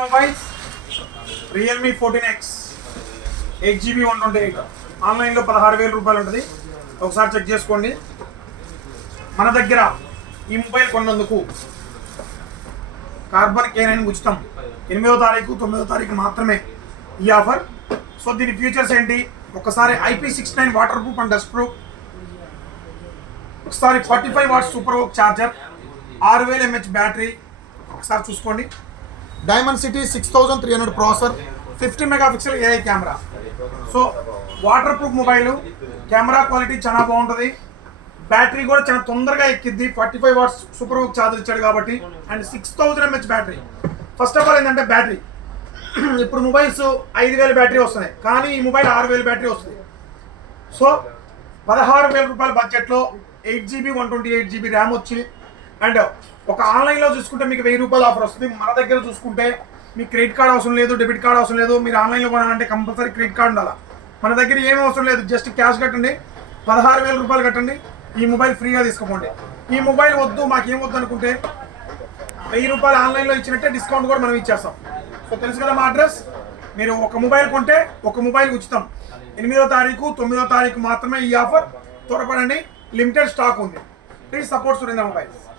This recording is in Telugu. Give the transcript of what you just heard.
మొబైల్స్ రియల్మీ 14X 8GB 128 ఆన్లైన్లో 16,000 రూపాయలు ఉంటుంది. ఒకసారి చెక్ చేసుకోండి. మన దగ్గర ఈ మొబైల్ కొన్నందుకు కార్బన్ K9 ఉచితం. 8వ తారీఖు 9వ తారీఖు మాత్రమే ఈ ఆఫర్. సో దీని ఫీచర్స్ ఏంటి, ఒకసారి IP69 waterproof and dustproof, ఒకసారి 45 watts super VOOC charger, 6000 mAh battery ఒకసారి చూసుకోండి. Dimensity 6300 processor, 50 megapixel AI camera. So waterproof mobile, camera quality చాలా బాగుంటుంది, బ్యాటరీ కూడా చాలా తొందరగా ఎక్కిద్ది. 45 వాట్స్ సూపర్ వోక్ ఛార్జర్ ఇచ్చాడు కాబట్టి, and 6000 mAh battery. First of all ఏంటంటే బ్యాటరీ, ఇప్పుడు మొబైల్స్ 5000 బ్యాటరీ వస్తున్నాయి, కానీ ఈ మొబైల్ 6000 బ్యాటరీ వస్తుంది. సో 16,000 రూపాయల బడ్జెట్లో 8GB 128GB ర్యామ్ వచ్చి, అండ్ ఒక ఆన్లైన్లో చూసుకుంటే మీకు 1000 రూపాయలు ఆఫర్ వస్తుంది. మన దగ్గర చూసుకుంటే మీకు క్రెడిట్ కార్డ్ అవసరం లేదు, డెబిట్ కార్డ్ అవసరం లేదు. మీరు ఆన్లైన్లో కొనాలంటే కంపల్సరీ క్రెడిట్ కార్డ్ ఉండాలి. మన దగ్గర ఏమీ అవసరం లేదు, జస్ట్ క్యాష్ కట్టండి, 16,000 రూపాయలు కట్టండి, ఈ మొబైల్ ఫ్రీగా తీసుకోండి. ఈ మొబైల్ వద్దు, మాకేం వద్దు అనుకుంటే 1000 రూపాయలు ఆన్లైన్లో ఇచ్చినట్టే డిస్కౌంట్ కూడా మనం ఇచ్చేస్తాం. సో తెలుసు కదా మా అడ్రస్. మీరు ఒక మొబైల్ కొంటే ఒక మొబైల్ ఉచితం. 8వ తారీఖు 9వ తారీఖు మాత్రమే ఈ ఆఫర్. త్వరపడండి, లిమిటెడ్ స్టాక్ ఉంది. Please support Surendra mobiles.